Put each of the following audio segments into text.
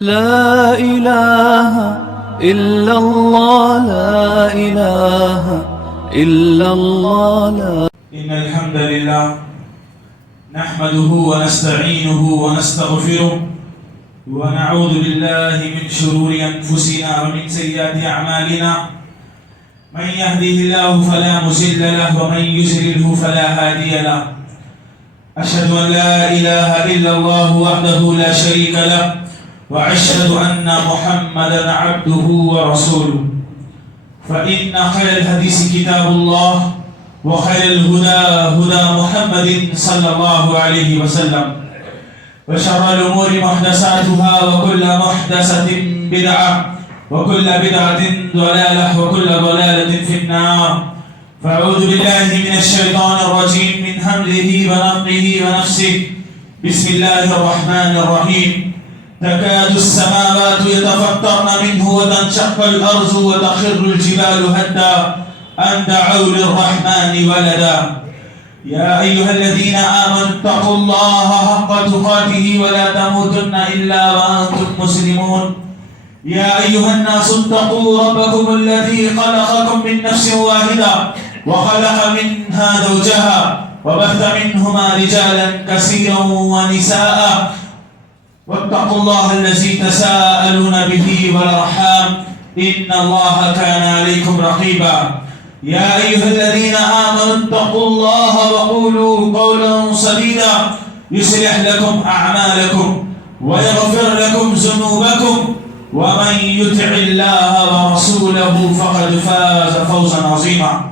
لا إله إلا الله لا إله إلا الله لا إن الحمد لله نحمده ونستعينه ونستغفره ونعوذ بالله من شرور أنفسنا ومن سيئات أعمالنا من يهده الله فلا مضل له ومن يضلل فلا هادي له أشهد أن لا إله إلا الله وحده لا شريك له وأشهد أن محمدا عبده ورسوله فإن خير الحديث كتاب الله وخير الهدى هدى محمد صلى الله عليه وسلم وشر الأمور محدثاتها وكل محدثة بدعة وكل بدعة ضلالة وكل ضلالة في النار فأعوذ بالله من الشيطان الرجيم من همزه ونفخه ونفسه بسم الله الرحمن الرحيم تكاد السماوات يتفطرن منه وتنشق الأرض وتخر الجبال هدا أن دعوا للرحمن ولدا يا أيها الذين آمنوا اتقوا الله حق تقاته ولا تموتن إلا وأنتم مسلمون يا أيها الناس اتقوا ربكم الذي خلقكم من نفس واحدة وخلق منها زوجها وبث منهما رجالا كثيرا ونساء واتقوا الله الذي تساءلون به والأرحام إن الله كان عليكم رقيبا يا أيها الذين آمنوا اتقوا الله وقولوا قولا سديدا يصلح لكم أعمالكم ويغفر لكم ذنوبكم ومن يطع الله ورسوله فقد فاز فوزا عظيما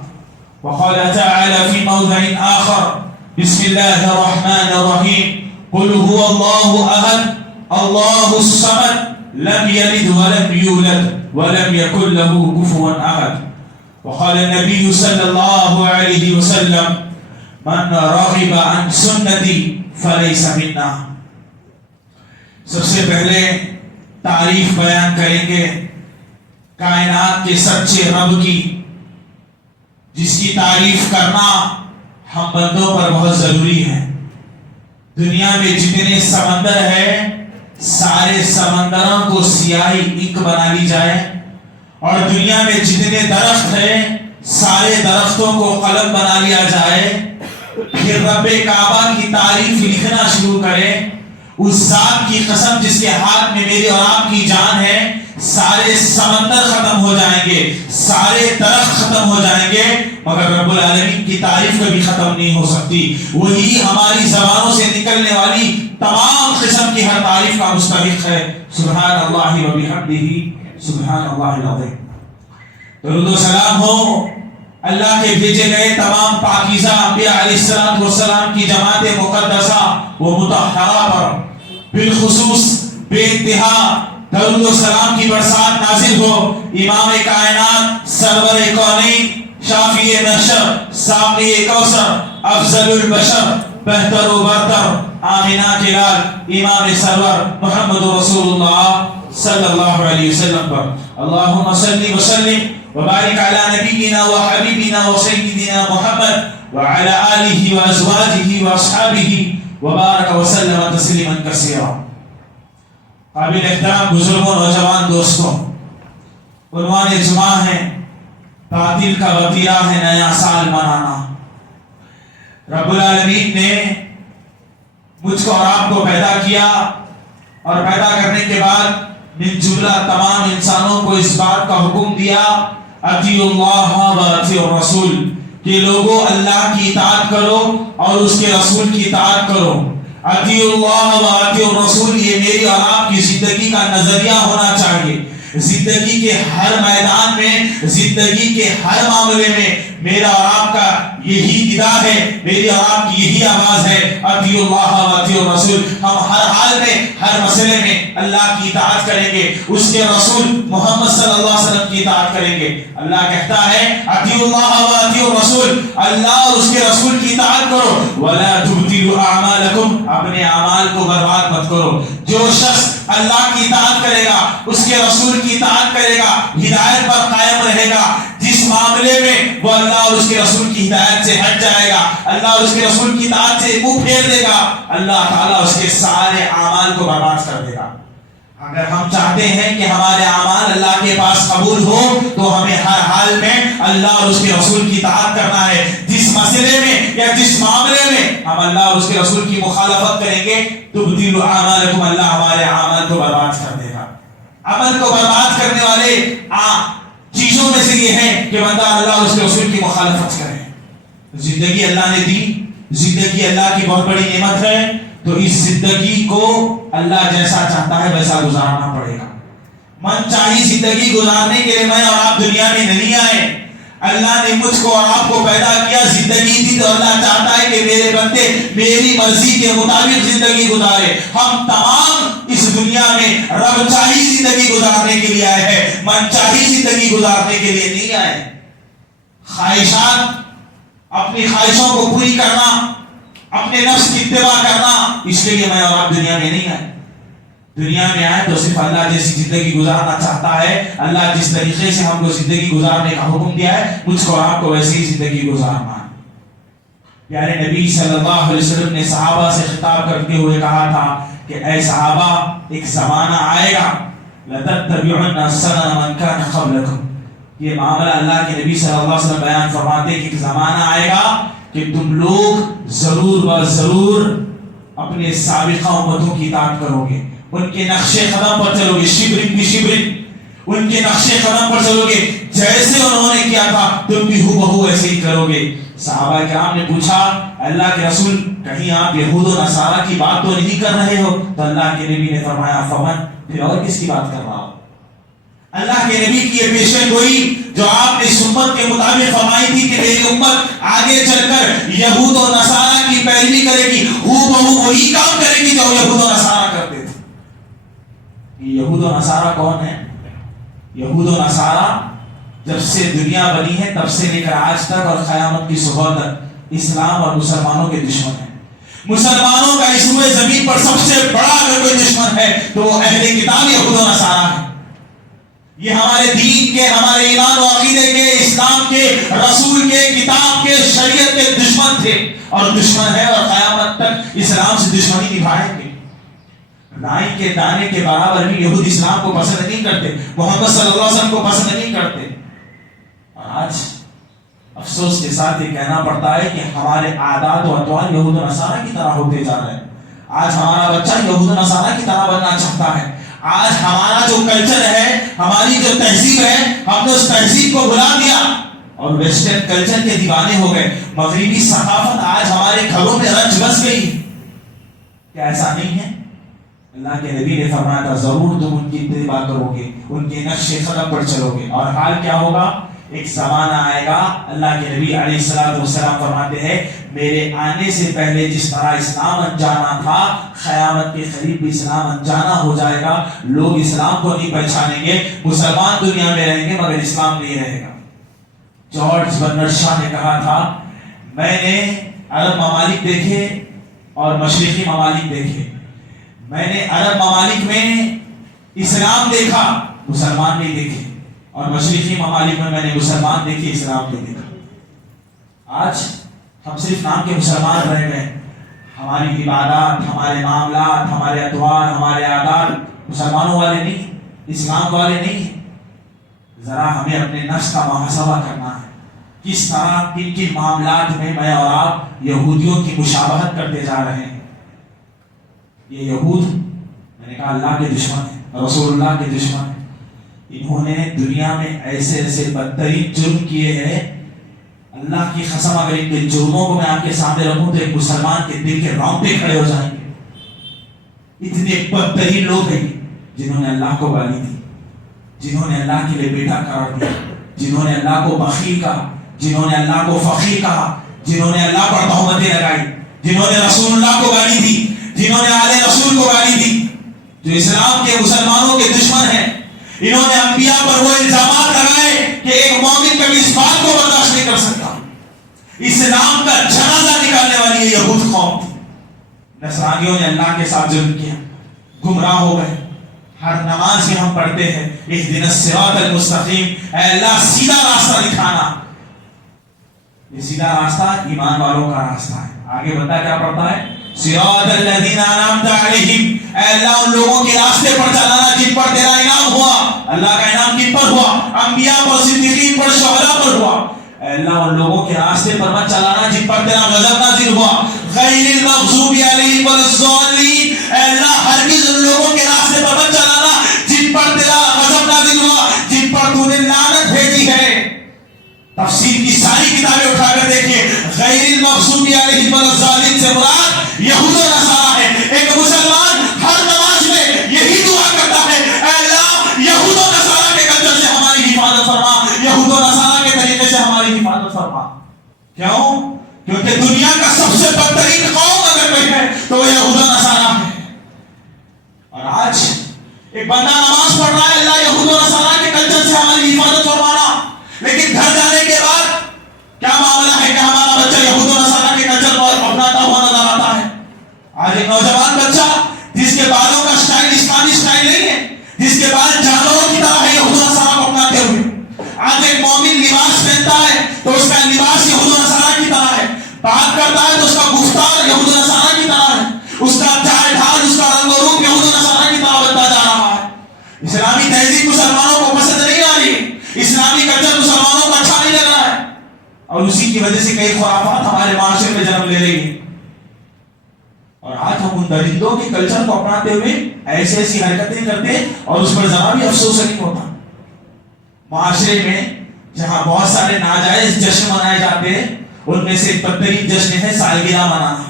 وقال تعالى في موضع آخر بسم الله الرحمن الرحيم قل هو الله أحد الله الصمد لم يلد ولم يولد ولم يكن له كفوا أحد وقال النبي صلى الله عليه وسلم من رغب عن سنتي فليس منا. سب سے پہلے تعریف بیان کریں گے کائنات کے سچے رب کی جس کی تعریف کرنا ہم بندوں پر بہت ضروری ہے. دنیا میں جتنے سمندر ہیں سارے سمندروں کو سیاہی انک بنا لی جائے اور دنیا میں جتنے درخت ہیں سارے درختوں کو قلم بنا لیا جائے پھر رب کعبہ کی تعریف لکھنا شروع کریں اس ذات کی قسم جس کے ہاتھ میں میری اور آپ کی جان ہے سارے سمندر ختم ہو جائیں گے سارے درخت ختم ہو جائیں گے مگر رب العالمین کی تعریف کبھی ختم نہیں ہو سکتی. وہی ہماری زبانوں سے نکلنے والی تمام قسم کی ہر تعریف کا مستحق ہے. سبحان اللہ و بحمدہ سبحان اللہ العظیم. درود و سلام ہو اللہ کے بھیجے گئے تمام پاکیزہ انبیاء علیہ السلام کی جماعت مقدسہ و مطہرہ پر بالخصوص بے انتہا درود و سلام کی برسات نازل ہو امام کائنات سرور کونین شافی محشر ساقی کوثر افضل البشر بہتر و برتر آمینہ کے لال امام سرور محمد رسول اللہ صلی اللہ علیہ وسلم پر اللہم صلی وسلم وبارک علی نبینا و حبیبنا و سیدنا محمد وعلى آلہ و ازواجہ و اصحابہ وبارک وسلم تسلیما کثیرا. قابل احترام بزرگوں نوجوان دوستوں عنوان جمعہ ہے تعطیل کا وطیرہ ہے نیا سال منانا. رب العالمین نے مجھ کو اور آپ کو پیدا کیا اور پیدا کرنے کے بعد من جملہ تمام انسانوں کو اس بات کا حکم دیا اطیعوا اللہ و اطیعوا الرسول کہ لوگوں اللہ کی اطاعت کرو اور اس کے رسول کی اطاعت کرو. اطیعوا اللہ و اطیعوا الرسول یہ میری اور آپ کی زندگی کا نظریہ ہونا چاہیے. زندگی کے ہر میدان میں زندگی کے ہر معاملے میں میرا اور آپ کا یہی ندا ہے میری اور آپ کی یہی آواز ہے اطیعوا اللہ و اطیعوا الرسول. ہم ہر حال میں ہر مسئلے میں اللہ کی اطاعت کریں گے اس کے رسول محمد صلی اللہ علیہ وسلم کی اطاعت کریں گے. اللہ کہتا ہے اطیعوا اللہ و اطیعوا الرسول اللہ اور اس کے رسول کی اطاعت کرو ولا تبطلوا اعمالکم اپنے اعمال کو برباد مت کرو. جو شخص اللہ کی اطاعت کرے گا اس کے رسول کی اطاعت کرے گا ہدایت پر قائم رہے گا. جس معاملے میں وہ اللہ اور اس کے رسول کی ہدایت سے ہٹ جائے گا اللہ اور اس کے رسول کی اطاعت سے منہ پھیر دے گا اللہ تعالیٰ اس کے سارے اعمال کو برباد کر دے گا. اگر ہم چاہتے ہیں کہ ہمارے اعمال اللہ کے پاس قبول ہو تو ہمیں ہر حال میں اللہ اور اس کے رسول کی اطاعت کرنا ہے. جس مسئلے میں یا جس معاملے میں ہم اللہ اور اس کے رسول کی مخالفت کریں گے تبدیل اعمالکم، اللہ ہمارے اعمال کو برباد کر دے گا. عمل کو برباد کرنے والے چیزوں میں سے یہ ہے کہ بندہ اللہ اور اس کے رسول کی مخالفت کرے. زندگی اللہ نے دی، زندگی اللہ کی بہت بڑی نعمت ہے، تو اس زندگی کو اللہ جیسا چاہتا ہے ویسا گزارنا پڑے گا. من چاہی زندگی گزارنے کے لیے میں اور آپ دنیا میں نہیں آئے. اللہ نے مجھ کو اور آپ کو پیدا کیا، زندگی دی تو اللہ چاہتا ہے کہ میرے بندے میری مرضی کے مطابق زندگی گزارے. ہم تمام اس دنیا میں رب چاہی زندگی گزارنے کے لیے آئے ہیں، من چاہی زندگی گزارنے کے لیے نہیں آئے. خواہشات، اپنی خواہشوں کو پوری کرنا، اپنے نفس کی اتباع کرنا، اس کے لیے میں اور آپ دنیا میں نہیں آئے. دنیا میں آئے تو صرف اللہ جیسی زندگی گزارنا چاہتا ہے. اللہ جس طریقے سے ہم کو زندگی گزارنے کا حکم دیا ہے مجھ کو اور آپ کو ویسی زندگی گزارنا ہے. پیارے نبی صلی اللہ علیہ وسلم نے صحابہ سے خطاب کرتے ہوئے کہا تھا کہ اے صحابہ، ایک زمانہ آئے گا لَتَتَّبِعُنَّ سَنَنَ مَنْ كَانَ قَبْلَكُمْ. یہ معاملہ اللہ کے نبی صلی اللہ علیہ وسلم بیان فرماتے کہ ایک زمانہ آئے گا کہ تم لوگ ضرور و ضرور اپنے سابقہ امتوں کی اطاعت کرو گے، ان کے نقش قدم پر چلو گے، شبرن بھی شبرن، ان کے نقش قدم پر چلو گے. جیسے انہوں نے کیا تھا تم بھی ہو بہو ایسے ہی کرو گے. صحابہ کرام نے پوچھا اللہ کے رسول کہیں آپ یہود و نصارہ کی بات تو نہیں کر رہے ہو؟ تو اللہ کے نبی نے فرمایا فمن، پھر اور کس کی بات کر رہا ہو؟ اللہ کے نبی کی یہ پیشن گوئی جو آپ نے امت کے مطابق فرمائی تھی کہ میری امت آگے چل کر یہود و نصارہ کی پیروی کرے گی، ہو بہو وہی کام کرے گی جو یہود و نصارہ کرتے تھے. یہود و نصارہ کون ہے؟ یہود و نصارہ جب سے دنیا بنی ہے تب سے لے کر آج تک اور قیامت کی صبح تک اسلام اور مسلمانوں کے دشمن ہیں. مسلمانوں کا اس روئے زمین پر سب سے بڑا اگر کوئی دشمن ہے تو وہ اہل کتاب یہود و نصارہ ہے. یہ ہمارے دین کے، ہمارے ایمان و عقیدے کے، اسلام کے، رسول کے، کتاب کے، شریعت کے دشمن تھے اور دشمن ہے اور قیامت تک اسلام سے دشمنی نبھائیں گے. رائی کے دانے کے برابر بھی یہود اسلام کو پسند نہیں کرتے، محمد صلی اللہ علیہ وسلم کو پسند نہیں کرتے. اور آج افسوس کے ساتھ یہ کہنا پڑتا ہے کہ ہمارے عادات و اطوار یہود و نصارہ کی طرح ہوتے جا رہے ہیں. آج ہمارا بچہ یہود و نصارہ کی طرح بننا چاہتا ہے. آج ہمارا جو کلچر ہے، ہماری جو تہذیب ہے، ہم نے اس تہذیب کو بھلا دیا اور ویسٹرن کلچر کے دیوانے ہو گئے. مغربی ثقافت آج ہمارے گھروں میں رچ بس گئی. کیا ایسا نہیں ہے؟ اللہ کے نبی نے فرمایا تھا ضرور تم ان کی اتباع کرو گے، ان کے نقش قدم پر چلو گے. اور حال کیا ہوگا؟ ایک زمانہ آئے گا، اللہ کے نبی علیہ السلام فرماتے ہیں میرے آنے سے پہلے جس طرح اسلام انجانا تھا قیامت کے قریب بھی اسلام انجانا ہو جائے گا. لوگ اسلام کو نہیں پہچانیں گے، مسلمان دنیا میں رہیں گے مگر اسلام نہیں رہے گا. جارج برنارڈ شاہ نے کہا تھا میں نے عرب ممالک دیکھے اور مشرقی ممالک دیکھے. میں نے عرب ممالک میں اسلام دیکھا، مسلمان نہیں دیکھے، اور مشرقی ممالک میں نے مسلمان دیکھے، اسلام نہیں دیکھا. آج ہم صرف نام کے مسلمان رہ گئے. ہماری عبادات، ہمارے معاملات، ہمارے اطوار، ہمارے عادات مسلمانوں والے نہیں، اسلام والے نہیں. ذرا ہمیں اپنے نفس کا محاسبہ کرنا ہے. کس طرح کن کن معاملات میں میں اور آپ یہودیوں کی مشابہت کرتے جا رہے ہیں. یہ یہود میں نے کہا اللہ کے دشمن ہیں، رسول اللہ کے دشمن ہیں. انہوں نے دنیا میں ایسے ایسے بدترین جرم کیے ہیں، اللہ کی قسم اگر ان کے جرموں کو میں آپ کے سامنے رکھوں تو ایک مسلمان کے دل کے رونگٹے کھڑے ہو جائیں گے. اتنے بدترین لوگ ہیں جنہوں نے اللہ کو گالی دی، جنہوں نے اللہ کے لیے بیٹا قرار دیا، جنہوں نے اللہ کو بخیل کہا، جنہوں نے اللہ کو فقیر کہا، جنہوں نے اللہ پر تہمتیں لگائی، جنہوں نے رسول اللہ کو گالی دی، جنہوں نے آل رسول کو گالی دی، جو اسلام کے مسلمانوں کے دشمن ہیں. انہوں نے انبیاء پر وہ الزامات لگائے کہ ایک مومن کبھی اس بات کو برداشت نہیں کر سکتا. اسلام کا جنازہ نکالنے والی یہ یہود قوم تھی. نصرانیوں نے اللہ کے ساتھ ظلم کیا، گمراہ ہو گئے. ہر نماز میں ہم پڑھتے ہیں اہدنا الصراط المستقیم، اے اللہ سیدھا راستہ دکھانا. یہ سیدھا راستہ ایمان والوں کا راستہ ہے. آگے بندہ کیا پڑھتا ہے؟ صراط الذین انعمت علیہم، اے اللہ ان لوگوں کے راستے پر چلانا جن پر تیرا انعام ہوا، اللہ کا انعام کن پر ہوا؟ انبیاء پر، صدیقین پر، شہداء پر ہوا۔ اے اللہ ان لوگوں کے راستے پر مت چلانا جن پر تیرا غضب نازل ہوا، غیر المغضوب علیہم ولا الضالین۔ اے اللہ ہرگز ان لوگوں کے راستے پر مت چلانا جن پر تیرا غضب نازل ہوا، جن پر تو نے لعنت بھیجی ہے۔ تفسیر کی ساری کتابیں اٹھا کر دیکھیے، غیر المغضوب علیہم ولا الضالین سے مراد یہود و نصارہ ہے۔ ایک مسلمان ہر نماز میں یہی دعا کرتا ہے، اے اللہ یہود و نصارہ کے کلچر سے ہماری حفاظت فرما، یہود و نصارہ کے طریقے سے ہماری حفاظت فرما۔ کیوں؟ کیونکہ دنیا کا سب سے بدترین قوم اگر کوئی ہے تو وہ یہود و نصارہ ہے۔ اور آج ایک بندہ نماز پڑھ رہا ہے، اللہ یہود و نصارہ کے کلچر سے ہماری حفاظت فرمانا، لیکن گھر جانے کے بعد کیا معاملہ ہے کہ ہمارا بچہ یہود و نصارہ کے کلچر کو اپناتا ہوا نظر آتا ہے۔ آج ایک نوجوان بچہ جس کے بالوں کا سٹائل اسلامی سٹائل نہیں ہے، جس کے بال جانوروں کی طرح ہے یہود و نصارہ کو اپناتے ہوئے۔ آج ایک مومن لباس پہنتا ہے تو اس کا لباس یہود و نصارہ کی طرح ہے، بات کرتا ہے تو اس کا گفتار یہود و نصارہ کی طرح ہے، اس کا چال ڈھال، اس کا رنگ و روپ یہود و نصارہ کی طرح بنتا جا رہا ہے۔ اسلامی تہذیب مسلمانوں کو پسند نہیں آ رہی، اسلامی کلچر مسلمانوں کو اچھا نہیں لگ رہا ہے، اور اسی کی وجہ سے کئی خرافات ہمارے معاشرے میں جنم لے رہی ہیں۔ اور آج ہم ان درندوں کے کلچر کو اپناتے ہوئے ایسی ایسی حرکتیں کرتے اور اس پر ذرا بھی افسوس نہیں ہوتا۔ معاشرے میں جہاں بہت سارے ناجائز جشن منائے جاتے ہیں، ان میں سے ایک بدترین جشن ہے سالگرہ منانا۔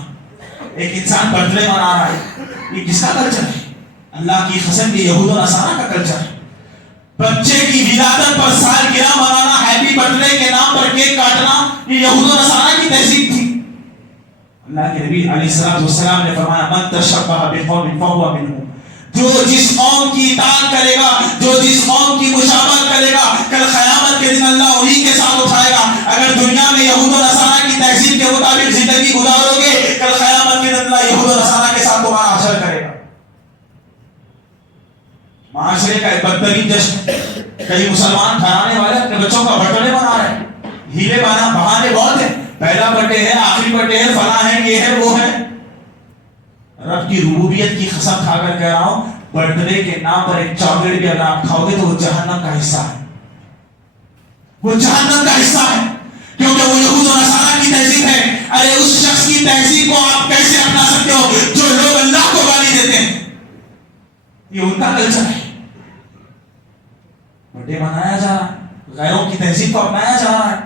ایک انسان برتھ ڈے منا رہا ہے، یہ کس کا کلچر ہے؟ اللہ کی قسم یہ یہود و نصارہ کا کلچر ہے۔ بچے کی ولادت پر سالگرہ منانا، ہیپی برتھ ڈے کے نام پر کیک کاٹنا، یہ یہود و نصارہ کی تہذیب تھی۔ اللہ کے نبی علیہ الصلوۃ والسلام نے فرمایا من تشبہ بقوم فہو منہم، جو جس قوم کی اطاعت کرے گا، جو جس قوم کی مشابہت کرے گا، کل قیامت کے دن اللہ انہی کے ساتھ اٹھائے گا۔ اگر دنیا میں یہود و نصارہ کی تہذیب کے مطابق زندگی گزارو گے، کل قیامت کے دن اللہ یہود و نصارہ کے ساتھ تمہارا حشر کرے گا۔ معاشرے کا ایک بدترین جشن، کئی مسلمان گھرانے والے اپنے بچوں کا برتھ ڈے منا رہے ہیں، ہیلے بہانے بہت ہیں، پہلا برتھ ڈے ہے، آخری برتھ ڈے ہے، فلاں ہے، یہ ہے، وہ ہے۔ رب کی ربوبیت کی قسم کھا کر کہہ رہا ہوں، برتھ ڈے کے نام پر ایک چاکلیٹ بھی اگر آپ کھاؤ گے تو وہ جہنم کا حصہ ہے، وہ جہنم کا حصہ ہے، کیونکہ وہ یہود و نصارہ کی تہذیب ہے۔ ارے اس شخص کی تہذیب کو آپ کیسے اپنا سکتے ہو جو لوگ اللہ کو گالی دیتے ہیں؟ یہ ان کا کلچر ہے، برتھ ڈے منایا جا رہا ہے، غیروں کی تہذیب کو اپنایا جا رہا ہے۔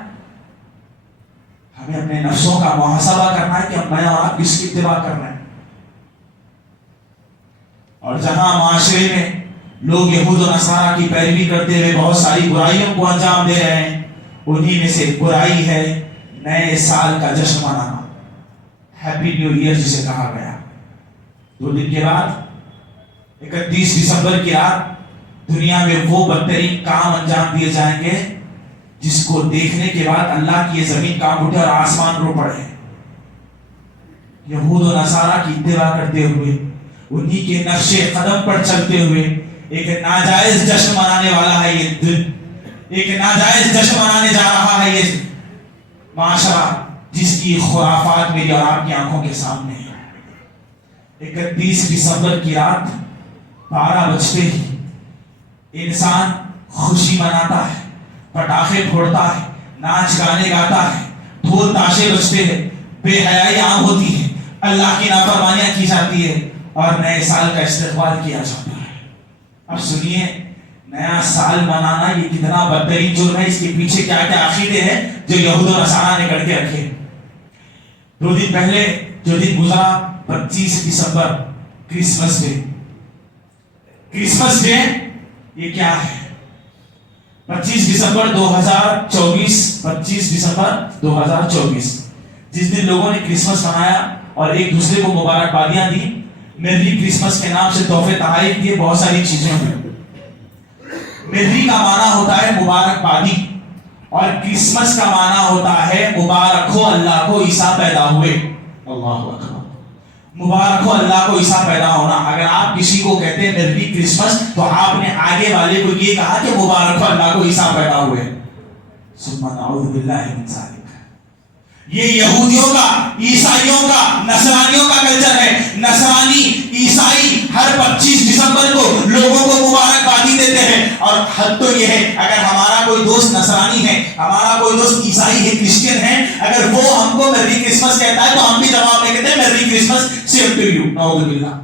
ہمیں اپنے نفسوں کا محاسبہ کرنا ہے کہ میں اور آپ کس کی اتباع کر رہے ہیں۔ اور جہاں معاشرے میں لوگ یہود و نصارہ کی پیروی کرتے ہوئے بہت ساری برائیوں کو انجام دے رہے ہیں، انہی میں سے ایک برائی ہے نئے سال کا جشن منانا، ہیپی نیو ایئر جسے کہا گیا۔ 2 دن کے بعد 31 دسمبر کی رات دنیا میں وہ بدترین کام انجام دیے جائیں گے جس کو دیکھنے کے بعد اللہ کی یہ زمین کانپ اٹھے اور آسمان رو پڑے۔ یہود و نصارہ کی اتباع کرتے ہوئے، انہی کے نقش قدم پر چلتے ہوئے ایک ناجائز جشن منانے والا ہے یہ دن، ایک ناجائز جشن منانے جا رہا ہے یہ معاشرہ، جس کی خرافات میری اور آپ کی آنکھوں کے سامنے ہے۔ 31 دسمبر کی رات 12 بجتے ہی انسان خوشی مناتا ہے، پٹاخے پھوڑتا ہے، ناچ گانے گاتا ہے، ڈھول تاشے بجتے ہیں، بے حیائی عام ہوتی ہے، اللہ کی نافرمانیاں کی جاتی ہے اور نئے سال کا استقبال کیا جاتا ہے۔ اب سنیے، نیا سال منانا یہ کتنا بدترین جرم ہے، اس کے پیچھے کیا کیا عقیدے ہیں جو یہود و نصارہ نے کر کے رکھے۔ 2 دن پہلے جو دن گزرا 25 دسمبر کرسمس ڈے، کرسمس ڈے یہ کیا ہے؟ 25 دسمبر 2024 جس دن لوگوں نے کرسمس منایا اور ایک دوسرے کو مبارکبادیاں دی، میری کرسمس کے نام سے تحفے تحائف دیے، بہت ساری چیزیں ہوئی۔ میری کا معنی ہوتا ہے مبارکبادی اور کرسمس کا معنی ہوتا ہے مبارک ہو اللہ کو عیسیٰ پیدا ہوئے۔ اللہ اکبر، مبارک ہو اللہ کو عیسیٰ پیدا ہونا۔ اگر آپ کسی کو کہتے ہیں میری کرسمس تو آپ نے آگے والے کو یہ کہا کہ مبارک ہو اللہ کو عیسیٰ پیدا ہوئے۔ ثم نعوذ باللہ من ذلک، یہ یہودیوں کا، عیسائیوں کا، نصرانیوں کا کلچر ہے۔ نصرانی، عیسائی ہر 25 دسمبر کو لوگوں کو حد تو یہ ہے اگر ہمارا کوئی دوست نصرانی ہے, ہمارا کوئی دوست عیسائی ہے, کرسچن ہے, اگر وہ ہم کو میری کرسمس کہتا ہے تو ہم بھی جواب میں کہتے ہیں میری کرسمس سیم ٹو یو. نعوذ باللہ.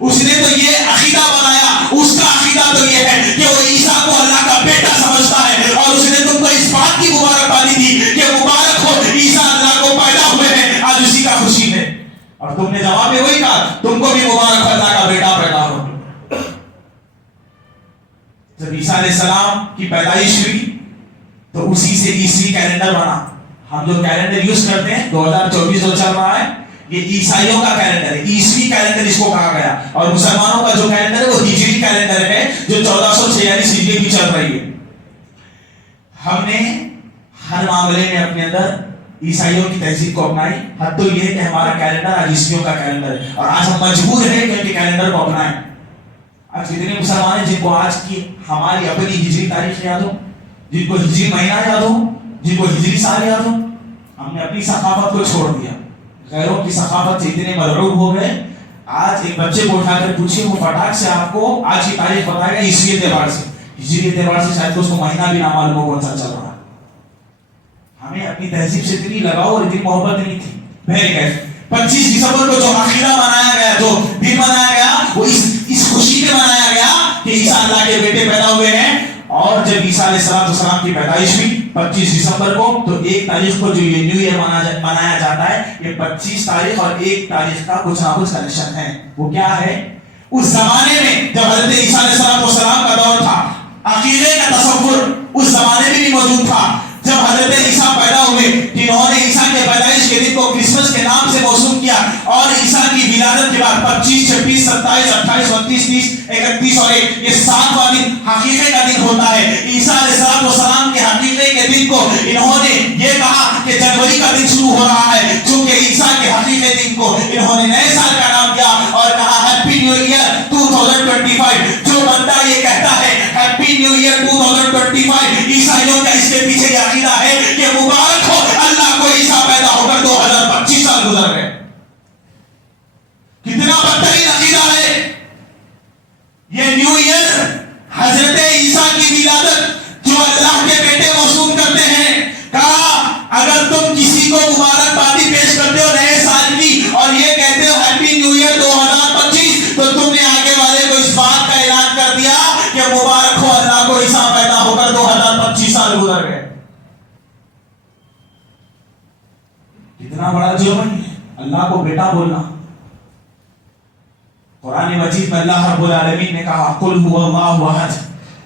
اس نے تو یہ عقیدہ بنایا, اس کا عقیدہ تو یہ ہے کہ وہ عیسیٰ کو اللہ کا بیٹا سمجھتا ہے, اور اس نے تم کو اس بات کی مبارکبادی دی کہ مبارک ہو عیسیٰ اللہ کو پیدا ہوئے ہیں, آج اسی کا خوشی ہے. اور تم نے جواب میں وہی کہا تم کو بھی مبارک ہو اللہ کا بیٹا پیدا ہو. جب عیسیٰ علیہ السلام کی پیدائش ہوئی تو اسی سے عیسوی کیلنڈر بنا. ہم جو کیلنڈر یوز کرتے ہیں 2024 جو چل رہا ہے یہ عیسائیوں کا کیلنڈر ہے, عیسوی کیلنڈر اس کو کہا گیا. اور مسلمانوں کا جو کیلنڈر ہے وہ ہجری کیلنڈر ہے جو 1446 ہجری کی چل رہی ہے. ہم نے ہر معاملے میں اپنے اندر عیسائیوں کی تہذیب کو اپنائی. حد تو یہ ہے کہ ہمارا کیلنڈر آج عیسویوں کا کیلنڈر ہے, اور آج ہم مجبور ہیں کہ ان کے کیلنڈر کو اپنائیں. آج کتنے مسلمان ہیں جن کو آج کی ہماری اپنی ہجری تاریخ یاد ہو, جن کو ہجری مہینہ یاد ہو, جن کو ہجری سال یاد ہو. ہم نے اپنی ثقافت کو چھوڑ دیا, غیروں کی ثقافت سے اتنے مرعوب ہو گئے. آج ایک بچے کو اٹھا کر پوچھیں وہ فٹاک سے آپ کو آج کی تاریخ بتائے گا عیسوی اعتبار سے, ہجری اعتبار سے شاید اس کو مہینہ بھی نہ معلوم ہو کون سا چل رہا ہے. ہمیں اپنی تہذیب سے اتنی لگاؤ اور اتنی محبت نہیں تھی. بہرکیف 25 دسمبر کو جو عقیدہ منایا گیا, جو دن منایا گیا, وہ اس خوشی میں منایا گیا کہ عیسیٰ اللہ کے بیٹے پیدا ہوئے ہیں. اور جب عیسیٰ علیہ السلام کی پیدائش ہوئی 25 دسمبر کو, تو 1 تاریخ کو جو یہ نیو ایئر منایا جاتا ہے, یہ 25 تاریخ اور 1 تاریخ کا کچھ نہ کچھ کنیکشن ہے. وہ کیا ہے؟ اس زمانے میں جب حضرت عیسیٰ علیہ السلام کا دور تھا, عقیدے کا تصور اس زمانے میں بھی موجود تھا. جب حضرت عیسیٰ پیدا ہوئے, جنہوں نے عیسیٰ کے پیدائش کے دن کو کرسمس کے نام سے موسوم کیا, اور عیسیٰ کی ولادت کے بعد 25, 26, 27, 28, 29, 30, 31 اور 1 یہ 7واں دن حقیقے کا دن ہوتا ہے. عیسیٰ علیہ السلام کے حقیقے کے دن کو انہوں نے یہ کہا کہ جنوری کا دن شروع ہو رہا ہے, چونکہ عیسیٰ کے حقیقے دن کو انہوں نے نئے سال کا نام دیا اور کہا ہیپی نیو ایئر 2025. جو بندہ یہ کہتا ہے ہیپی نیو ایئر 2025, عیسائیوں کا اس کے پیچھے عقیدہ ہے کہ مبارک ہو اللہ کو عیسیٰ پیدا ہو کر 2025 سال گزر گئے. کتنا بدترین عقیدہ ہے یہ نیو ایئر. حضرت عیسیٰ کی ولادت جو اللہ کے بیٹے موسوم کرتے ہیں, کہا اگر تم کسی کو مبارکبادی پیش کرتے ہو نئے سال کی اور یہ کہتے ہو ہیپی نیو ایئر 2025, تو تم نے آگے والے کو اس بات کا اعلان کر دیا کہ مبارک ہو اللہ کو عیسیٰ پیدا ہو کر 2025 سال گزر گئے. کتنا بڑا جرم ہے اللہ کو بیٹا بولنا. قرآن مجید میں اللہ رب العالمین نے کہا قل هو اللہ احد.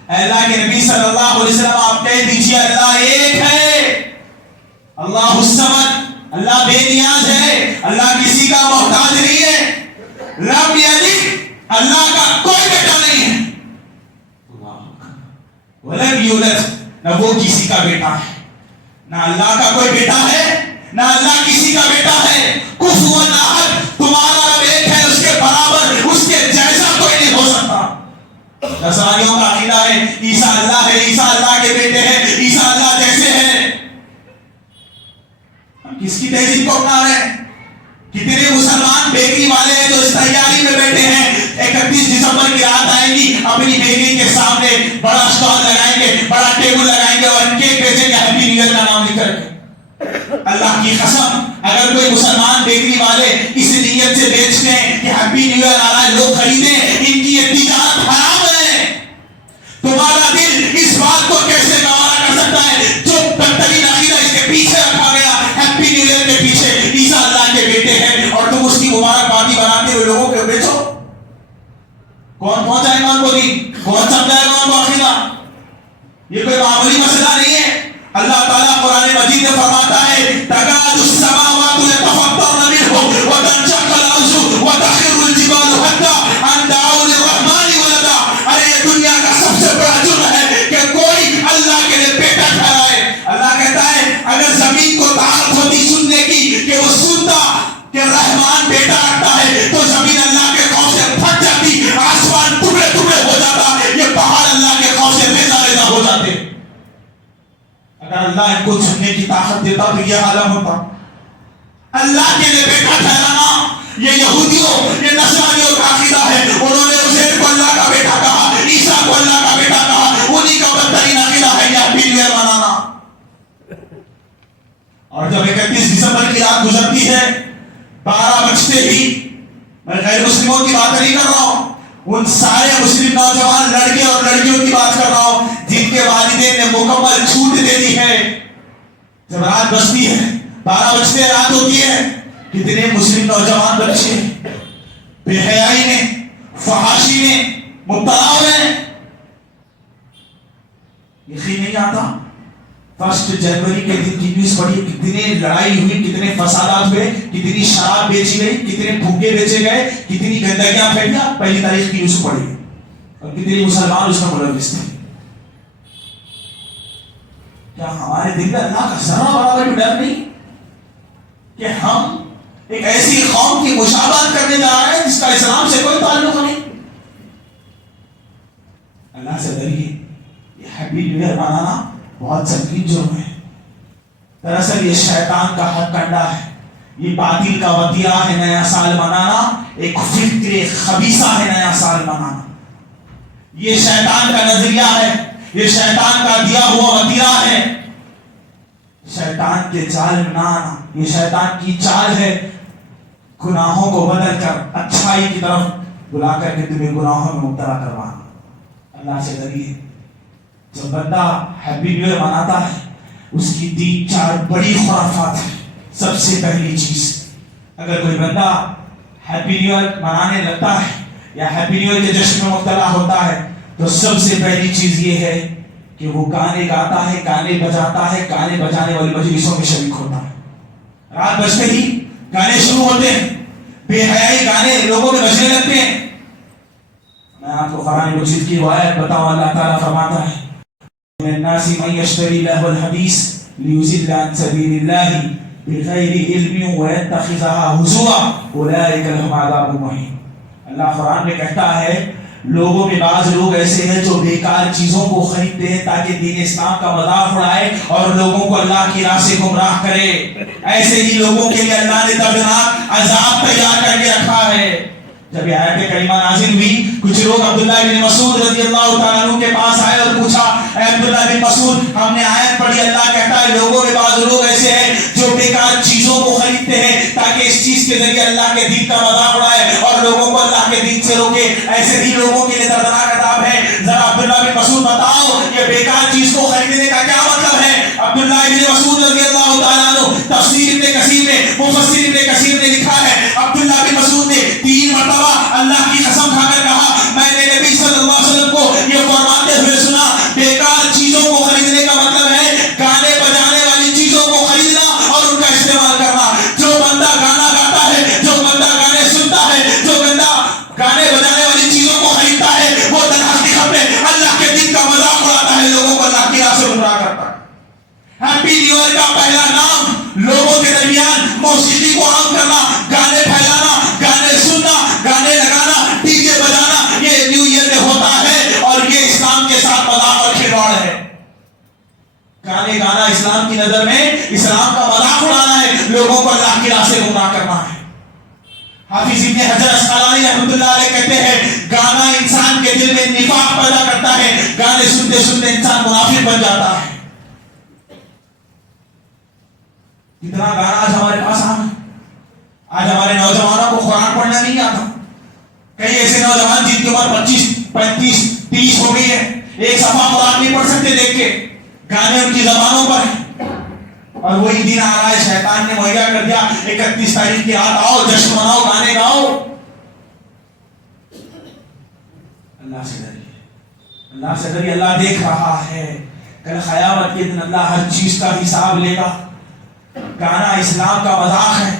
اے اللہ کے نبی صلی اللہ علیہ وسلم آپ کہہ دیجئے اللہ ایک ہے, اللہ الصمد, اللہ بے نیاز ہے, اللہ کسی کا محتاج نہیں ہے. لم یلد, اللہ کا کوئی بیٹا نہیں ہے. ولم یولد, نہ وہ کسی کا بیٹا ہے, نہ اللہ کا کوئی بیٹا ہے, نہ اللہ کسی کا بیٹا ہے. کفوا احد, تمہارا رب ایک ہے, اس کے برابر اس کے جیسا کوئی نہیں ہو سکتا. نصرانیوں کا عقیدہ ہے عیسیٰ اللہ ہے, عیسیٰ اللہ کے بیٹے ہیں, عیسیٰ اللہ جیسے ہیں. ہم کس کی تہذیب کو اپنا رہے ہیں؟ کتنے مسلمان بیکری والے ہیں جو اس تیاری میں بیٹھے ہیں 31 دسمبر کی رات آئیں گی, اپنی بیکری کے سامنے بڑا اسٹال لگائیں گے, بڑا ٹیبل لگائیں گے اور کیک بیچیں گے ہیپی نیو ایئر کا نام لکھ کر. اللہ کی قسم اگر کوئی مسلمان بیکری والے اس نیت سے بیچتے ہیں کہ ہیپی نیو ایئر آ رہا ہے لوگ خریدیں, ان کی یہ تجارت حرام ہے. تمہارا دل اس بات کو کیسے گوارا کر سکتا ہے جو بدترین عقیدہ اس کے پیچھے رکھا گیا, ہیپی نیو ایئر کے پیچھے عیسیٰ اللہ کے بیٹے ہیں, اور تم اس کی مبارکبادی بناتے ہوئے لوگوں کو بیچو. کون پہنچائے گا ان کو دین, کون سمجھائے گا ان کو عقیدہ؟ یہ کوئی معمولی مسئلہ نہیں ہے. اللہ تعالیٰ قرآن مجید میں فرماتا ہے تکاد السماوات یتفطرن منه وتنشق الارض وتخر الجبال حتى ان دعوا للرحمن ولدا. ارے یہ دنیا کا سب سے بڑا جرم ہے کہ کوئی اللہ کے لیے بیٹا ٹھہرائے. اللہ کہتا ہے اگر زمین کو طاقت ہوتی سننے کی کہ وہ سنتا کہ رحمان بیٹا رکھتا ہے تو زمین اللہ کے خوف سے پھٹ جاتی, آسمان ٹکڑے ٹکڑے ہو جاتا, یہ پہاڑ اللہ کے خوف سے ریزہ ریزہ ہو جاتے. اگر اللہ ان کو چننے کی طاقت دیتا تو یہ عالم ہوتا. اللہ کے لیے بیٹا ٹھہرانا یہ یہودیوں, یہ نصرانیوں کا عقیدہ ہے. انہوں نے عزیر کو اللہ کا بیٹا کہا, عیسیٰ کو اللہ کا بیٹا کہا, انہی دسمبر کی رات گزرتی ہے، 12 بجتے ہی، میں غیر مسلموں کی بات نہیں کر رہا ہوں، ان سارے مسلم نوجوان لڑکے اور لڑکیوں کی بات کر رہا ہوں جن کے والدین نے مکمل چھوٹ دے دی ہے، جب رات بجتی ہے، 12 بجتے رات ہوتی ہے، کتنے مسلم نوجوان بچے بے حیائی میں، فحاشی میں مبتلا ہوئے، یقین نہیں آتا۔ 1 جنوری کے دن کی نیوز پڑھی، کتنے لڑائی ہوئی، کتنے فسادات ہوئے، کتنی شراب بیچی گئی، کتنے بھوکے بیچے گئے، کتنی گندگیاں پھیلیا، پہلی تاریخ کی نیوز پڑھی، اور کتنے مسلمان اس میں ملوث تھے۔ کیا ہمارے دل میں اللہ کا ذرا برابر بھی ڈر نہیں کہ ہم ایک ایسی قوم کی مشابہت کرنے جا رہے ہیں جس کا اسلام سے کوئی تعلق نہیں؟ اللہ سے ڈریے، یہ ہیپی نیو ایئر منانا بہت سنگین جرم ہے۔ دراصل یہ شیطان کا ہتھ کنڈا ہے، یہ باطل کا وطیرہ ہے نیا سال منانا، ایک فکر خبیثہ ہے نیا سال منانا، یہ شیطان کا نظریہ ہے، یہ شیطان کا دیا ہوا وطیرہ ہے، شیطان کے چال میں نہ آنا، یہ شیطان کی چال ہے گناہوں کو بدل کر اچھائی کی طرف بلا کر کے تمہیں گناہوں میں مبتلا کروانا۔ اللہ سے ڈریے، جب بندہ ہیپی نیو ایئر مناتا ہے اس کی 3-4 بڑی خرافات ہیں۔ سب سے پہلی چیز، اگر کوئی بندہ ہیپی نیو ایئر منانے لگتا ہے یا ہیپی نیو ایئر کے جشن میں مبتلا ہوتا ہے تو سب سے پہلی چیز یہ ہے کہ وہ گانے گاتا ہے، گانے بجاتا ہے، گانے بجانے والی مجلسوں میں شریک ہوتا ہے۔ رات بجتے ہی گانے شروع ہوتے ہیں، بے حیائی گانے لوگوں میں بجنے لگتے ہیں۔ میں آپ کو قرآن مجید کی روایت بتاؤں، اللہ تعالیٰ فرماتا ہے من الناس من يشتري لهو الحديث ليضل عن سبيل الله بغیر علم ويتخذها هزوا اولئک لهم عذاب مہین۔ اللہ قرآن میں کہتا ہے لوگوں میں بعض لوگ ایسے ہیں جو بیکار چیزوں کو خریدتے ہیں تاکہ دین اسلام کا مذاق اڑائے اور لوگوں کو اللہ کی راہ سے گمراہ کرے، ایسے ہی لوگوں کے لیے اللہ نے دردناک عذاب تیار کر کے رکھا ہے۔ جب یہ آیت کریمہ نازل ہوئی، کچھ لوگ عبداللہ بن مسعود رضی اللہ تعالیٰ عنہ کے پاس آئے اور پوچھا، اے عبداللہ بن مسعود، ہم نے آیت پڑھی، اللہ کہتا ہے لوگوں میں بعض لوگ ایسے ہیں جو بیکار چیزوں کو خریدتے ہیں تاکہ اس چیز کے ذریعے اللہ کے دین کا مذاق اڑائے اور لوگوں کو اللہ کے دین سے روکے، ایسے ہی لوگوں کے لیے دردناک عذاب ہے۔ ذرا عبداللہ بن مسعود بتاؤ یہ بیکار چیز کو خریدنے کا کیا مطلب ہے؟ عبداللہ بن مسعود رضی اللہ تعالیٰ عنہ، تفسیر ابن کثیر میں، مفسر ابن کثیر نے لکھا ہے عبداللہ بن مسعود نے 3 مرتبہ اللہ کی قسم کھا کر کہا میں نے نبی صلی اللہ علیہ وسلم کو یہ فرماتے ہوئے سنا بیکار چیزوں کو خریدنے کا مطلب ہے گانے بجانے والی چیزوں کو خریدنا اور ان کا استعمال کرنا۔ جو بندہ گانا گاتا ہے، جو بندہ گانے سنتا ہے، جو بندہ گانے بجانے والی چیزوں کو خریدتا ہے، وہ در حقیقت میں اللہ کے دین کا مذاق اڑاتا ہے، لوگوں کو اللہ کی راہ سے گمراہ کرتا ہے۔ ہیپی نیو ایئر کا پہلا نام لوگوں کے درمیان موسیقی کو عام کرنا، گانے پھیلانا، گانے سننا، گانے لگانا، ڈی جے بجانا، یہ نیو ایئر میں ہوتا ہے اور یہ اسلام کے ساتھ مذاق اور کھلواڑ ہے۔ گانے گانا اسلام کی نظر میں اسلام کا مذاق اڑانا ہے، لوگوں کو اللہ کی راہ سے گمراہ کرنا ہے۔ حافظ ابن حجر اسقلانی رحمۃ اللہ علیہ کہتے ہیں گانا انسان کے دل میں نفاق پیدا کرتا ہے، گانے سنتے سنتے انسان منافق بن جاتا ہے۔ کتنا گانا آج ہمارے پاس عام ہے، آج ہمارے نوجوانوں کو قرآن پڑھنا نہیں آتا۔ کئی ایسے نوجوان جن کی عمر 25 35 30 ہو گئی ہے، ایک صفحہ قرآن نہیں پڑھ سکتے، دیکھ کے گانے ان کی زبانوں پر ہیں، اور وہی دن آ رہا ہے شیطان نے مہیا کر دیا 31 تاریخ کی رات آؤ جشن مناؤ گانے گاؤ۔ اللہ سے ڈریے، اللہ سے ڈریے، اللہ دیکھ رہا ہے، کل قیامت کے دن اللہ ہر چیز کا حساب لے گا۔ گانا اسلام کا مذاق ہے،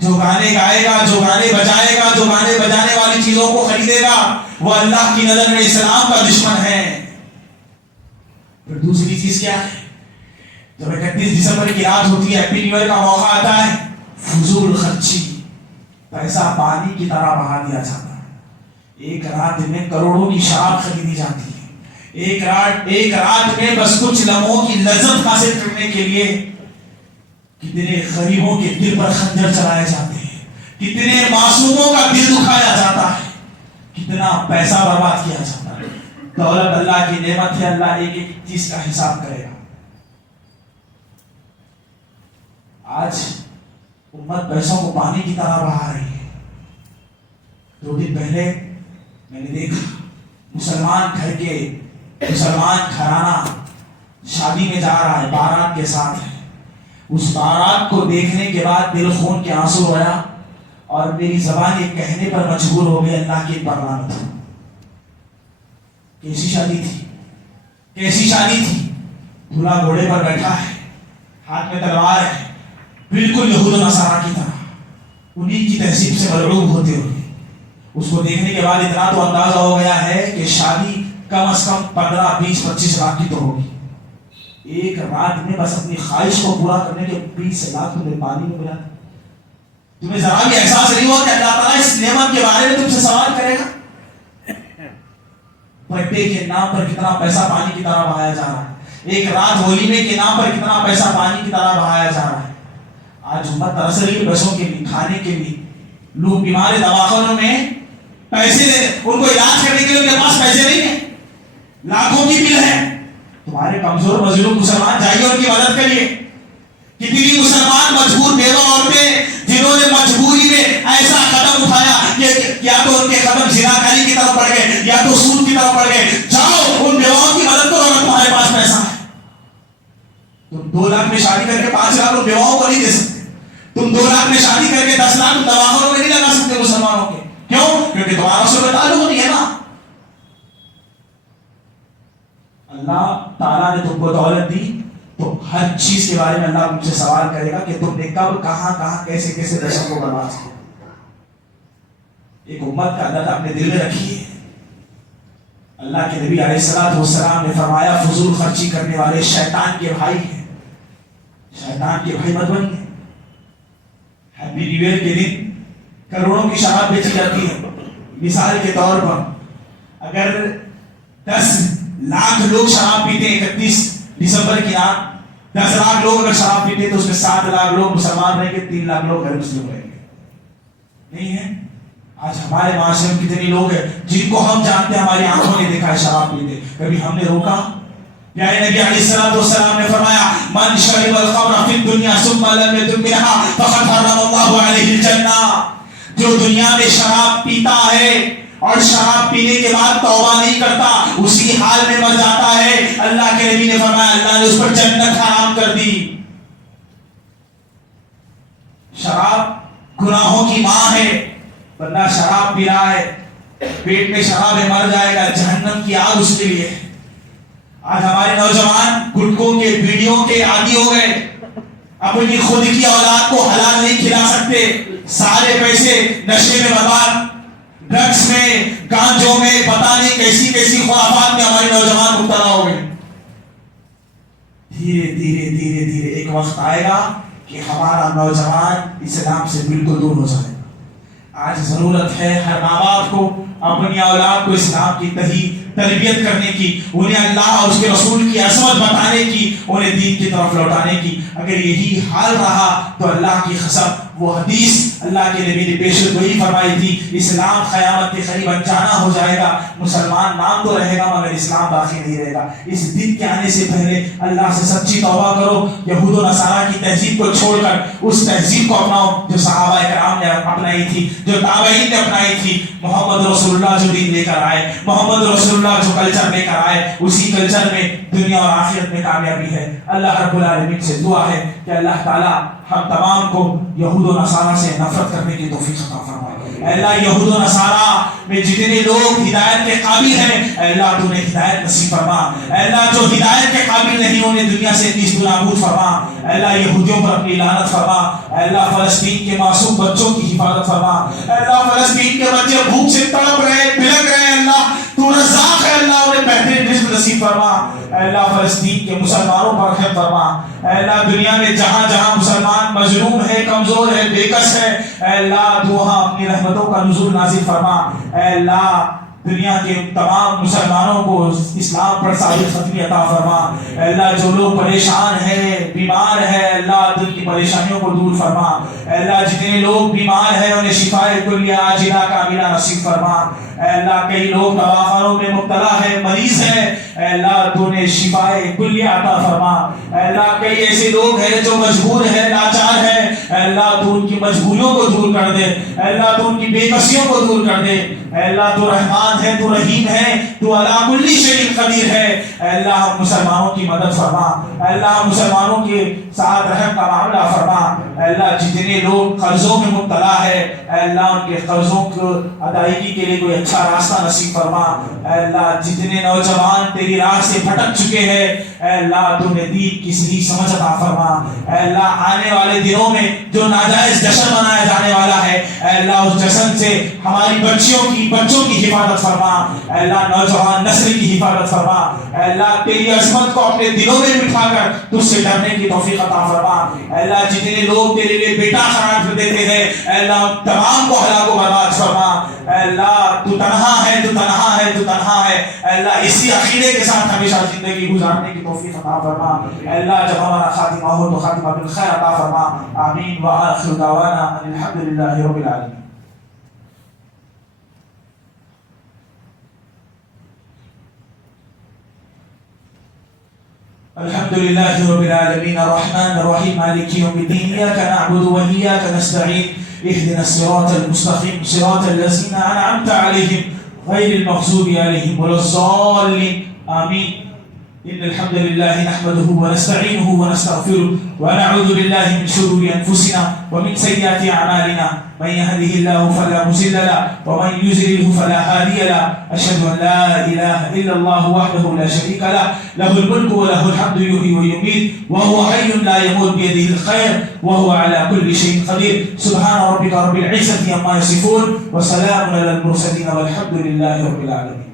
جو گانے گائے گا، جو گانے بجائے گا، جو گانے بجانے والی چیزوں کو خریدے گا وہ اللہ کی نظر میں اسلام کا دشمن ہے۔ پھر دوسری چیز کیا ہے؟ جب 31 دسمبر کی رات ہوتی ہے، ہیپی نیو ایئر کا موقع آتا ہے، فضول خرچی، پیسہ پانی کی طرح بہا دیا جاتا ہے۔ ایک رات میں کروڑوں کی شراب خریدی جاتی ہے، ایک رات میں بس کچھ لمحوں کی لذت حاصل کرنے کے لیے کتنے غریبوں کے دل پر خنجر چلائے جاتے ہیں، کتنے معصوموں کا دل دکھایا جاتا ہے، کتنا پیسہ برباد کیا جاتا ہے۔ دولت اللہ کی نعمت ہے، اللہ ایک ایک چیز کا حساب کرے گا۔ آج امت پیسوں کو پانی کی طرح بہا رہی ہے. 2 دن پہلے میں نے دیکھا مسلمان گھرانہ شادی میں جا رہا ہے، بارات کے ساتھ ہے. اس بارات کو دیکھنے کے بعد دل خون کے آنسو رویا اور میری زبان یہ کہنے پر مجبور ہو گئی اللہ کی برات. کیسی شادی تھی. دولہا گھوڑے پر بیٹھا ہے، ہاتھ میں تلوار ہے، بالکل یہود و نصارہ کی طرح، انہی کی تہذیب سے مرعوب ہوتے ہوئے. اس کو دیکھنے کے بعد اتنا تو اندازہ ہو گیا ہے کہ شادی کم از کم 15 20 25 لاکھ کی تو ہوگی. ایک رات میں بس اپنی خواہش کو پورا کرنے کے 20 لاکھ تمہیں پانی میں ملا. تمہیں ذرا بھی احساس نہیں ہوا کہ اللہ تعالیٰ اس نعمت کے بارے میں تم سے سوال کرے گا؟ برتھڈے کے نام پر کتنا پیسہ پانی کی طرح بہایا جا رہا ہے. ایک رات ولیمے کے نام پر کتنا پیسہ پانی کی طرح بہایا جا رہا ہے. آج امت ترس رہی ہے پیسوں کے لیے، کھانے کے لیے. لوگ بیمار دواخانوں میں پیسے دے، ان کو علاج کرنے کے لیے ان کے پاس پیسے نہیں ہیں، لاکھوں کی بل ہے. تمہارے کمزور مظلوم مسلمان جائیے ان کی مدد کریے. کتنی مسلمان مجبور بیوہ عورتیں جنہوں نے مجبوری میں ایسا قدم اٹھایا کہ یا تو ان کے قدم زناکاری کی طرف بڑھ گئے یا تو سود کی طرف بڑھ گئے. جاؤ ان بیواؤں کی مدد کرو اگر تمہارے پاس پیسہ ہے. تم 2 لاکھ میں شادی کر کے 5 لاکھ ان بیواؤں کو نہیں دے سکتے. تم 2 لاکھ میں شادی کر کے 10 لاکھ دواخانوں میں نہیں لگا سکتے مسلمانوں کے. کیوں؟ کیونکہ تمہارا اس سے تعلق نہیں ہے نا. اللہ تعالیٰ نے تم کو دولت دی تو ہر چیز کے بارے میں اللہ تم سے سوال کرے گا کہ تم نے کب کہاں کیسے پیسوں کو برباد کیا. ایک امت کا درد اپنے دل میں رکھیے. اللہ کے نبی علیہ السلام نے فرمایا فضول خرچی کرنے والے شیطان کے بھائی ہیں. شیطان کے بھائی مت بنیے. ہیپی نیو ایئر کے دن کروڑوں کی شراب بیچی جاتی ہے. مثال کے طور پر اگر 10 لاکھ لوگ شراب پیتے ہیں 31 دسمبر کی رات، 10 لاکھ لوگ اگر شراب پیتے ہیں تو اس میں 7 لاکھ لوگ مسلمان رہیں گے، 3 لاکھ لوگ غیر مسلم رہیں گے. نہیں ہے؟ آج ہمارے معاشرے میں کتنے لوگ ہیں جن کو ہم جانتے ہیں، ہماری آنکھوں نے دیکھا ہے شراب پیتے، کبھی ہم نے روکا؟ پیارے نبی علیہ السلام نے فرمایا من شرب الخمر فی الدنیا ثم لم یتب منها فقد حرم اللہ علیہ الجنہ. جو دنیا میں شراب پیتا ہے اور شراب پینے کے بعد توبہ نہیں کرتا، اسی حال میں مر جاتا ہے، اللہ کے نبی نے فرمایا اللہ نے اس پر جنت حرام کر دی. شراب گناہوں کی ماں ہے. بندہ شراب پی رہا ہے، پیٹ میں شراب ہے، مر جائے گا، جہنم کی آگ اس کے لیے. آج ہمارے نوجوان گٹکوں کے بیڑیوں کے عادی ہو گئے، اپنی خود کی اولاد کو حلال نہیں کھلا سکتے. سارے پیسے نشے میں برباد، ڈرگس میں، گانجوں میں، پتہ نہیں کیسی خرافات میں ہمارے نوجوان مبتلا ہو گئے. دھیرے ایک وقت آئے گا کہ ہمارا نوجوان اسلام سے بالکل دور ہو جائے گا. آج ضرورت ہے ہر ماں باپ کو اپنی اولاد کو اسلام کی تربیت کرنے کی، انہیں اللہ اور اس کے رسول کی عظمت بتانے کی، انہیں دین کی طرف لوٹانے کی. اگر یہی حال رہا تو اللہ کی قسم وہ حدیث اللہ کے نبی نے پیش گوئی فرمائی تھی، اسلام قیامت کے قریب انجانا ہو جائے گا. مسلمان نام تو رہے گا مگر اسلام باقی نہیں رہے گا. اس دن کے آنے سے پہلے اللہ سے سچی توبہ کرو. یہود و نصارہ کی تہذیب کو چھوڑ کر اس تہذیب کو اپناؤ جو صحابہ کرام نے اپنائی تھی، جو تابعین نے اپنائی تھی. محمد رسول اللہ جو دین لے کر آئے، محمد رسول اللہ جو کلچر لے کر آئے، اسی کلچر میں دنیا اور آخرت میں کامیابی ہے. اللہ رب العالمین سے دعا ہے کہ اللہ تعالیٰ ہم تمام کو یہود و نصارہ سے نفرت کرنے کی توفیق عطا فرمائے. اے اللہ یہود و نصارہ میں جتنے لوگ ہدایت کے قابل ہیں، اے اللہ تو انہیں ہدایت نصیب فرما. اے اللہ جو ہدایت کے قابل نہیں انہیں دنیا سے نیست و نابود فرما. اے اللہ یہودیوں پر اپنی لعنت فرما. اے اللہ فلسطین کے معصوم بچوں کی حفاظت فرما. اے اللہ فلسطین کے بچے بھوک سے تڑپ رہے، بلک رہے، اللہ تو رزاق ہے، اللہ انہیں بہترین رزق نصیب فرما. اے اللہ فلسطین کے مسلمانوں پر رحم فرما. اے اللہ دنیا میں جہاں جہاں مسلمان مظلوم ہے، کمزور ہے، بے کس ہے، اے اللہ تو وہاں اپنی رحمتوں کا نزول نازل فرما. اے اللہ دنیا کے تمام مسلمانوں کو اسلام پر ثابت قدمی عطا فرما. اے اللہ جو لوگ پریشان ہیں، بیمار ہیں، اللہ دل کی پریشانیوں کو دور فرما. اے اللہ جتنے لوگ بیمار ہیں انہیں شفائے کلیہ عاجلہ کاملہ نصیب فرما. اے اللہ کئی لوگ دواخانوں میں مبتلا ہے، مریض ہیں، اے اللہ تو نے شفائے کلیہ عطا فرما۔ اے اللہ کئی ایسے لوگ ہیں جو مجبور ہیں، لاچار ہیں، اے اللہ تو ان کی مجبوریوں کو دور کر دے، اے اللہ تو ان کی بے بسیوں کو دور کر دے۔ اے اللہ تو رحمان ہے، تو رحیم ہے، تو علی کل شیء قدیر ہے۔ اے اللہ ہم مسلمانوں کی مدد فرما، اے اللہ مسلمانوں کے ساتھ رحم کا معاملہ فرما۔ اے اللہ جتنے لوگ قرضوں میں مبتلا ہے، اے اللہ ان کے قرضوں کو ادائیگی کے لیے کوئی اچھا راستہ نصیب فرما۔ اے اللہ جتنے نوجوان تیری راہ سے بھٹک چکے ہیں، اے اللہ تو نے دین کی صحیح سمجھ عطا فرما۔ اے اللہ آنے والے دنوں میں جو ناجائز جشن منایا جانے والا ہے، اے اللہ اس جشن سے ہماری بچوں کی حفاظت فرما۔ اے اللہ نوجوان نسل کی حفاظت فرما۔ اے اللہ تیری عظمت کو اپنے دلوں میں بٹھا کر تجھ سے ڈرنے کی توفیق عطا فرما۔ اے اللہ جتنے لوگ تیرے لیے بیٹا خراب کر دیتے ہیں، اے اللہ تمام کو ہلاک و برباد فرما۔ اے اللہ تو تنہا ہے، تو تنہا ہے، تو تنہا ہے۔ اے اللہ اسی عقیدے کے ساتھ ہمیشہ زندگی گزارنے کی توفیق عطا فرما۔ اے اللہ جب ہمارا خاتمہ ہو تو خاتمہ بالخیر عطا فرما۔ آمین وآخر دعوانا ان الحمد للہ رب العالمین۔ الحمد لله رب العالمين الرحمن الرحيم مالك يوم الدين إياك نعبد وإياك نستعين اهدنا الصراط المستقيم صراط الذين أنعمت عليهم غير المغضوب عليهم ولا الضالين آمين إن الحمد لله نحمده ونستعينه ونستغفره ونعوذ بالله من شرور أنفسنا ومن سيئات أعمالنا من يهده الله فلا مضل له ومن يضلل فلا هادي له أشهد أن لا إله إلا الله وحده لا شريك له له الملك وله الحمد يحيي ويميت وهو حي لا يموت بيده الخير وهو على كل شيء قدير سبحان ربك رب العزة عما يصفون وسلام على المرسلين والحمد لله رب العالمين.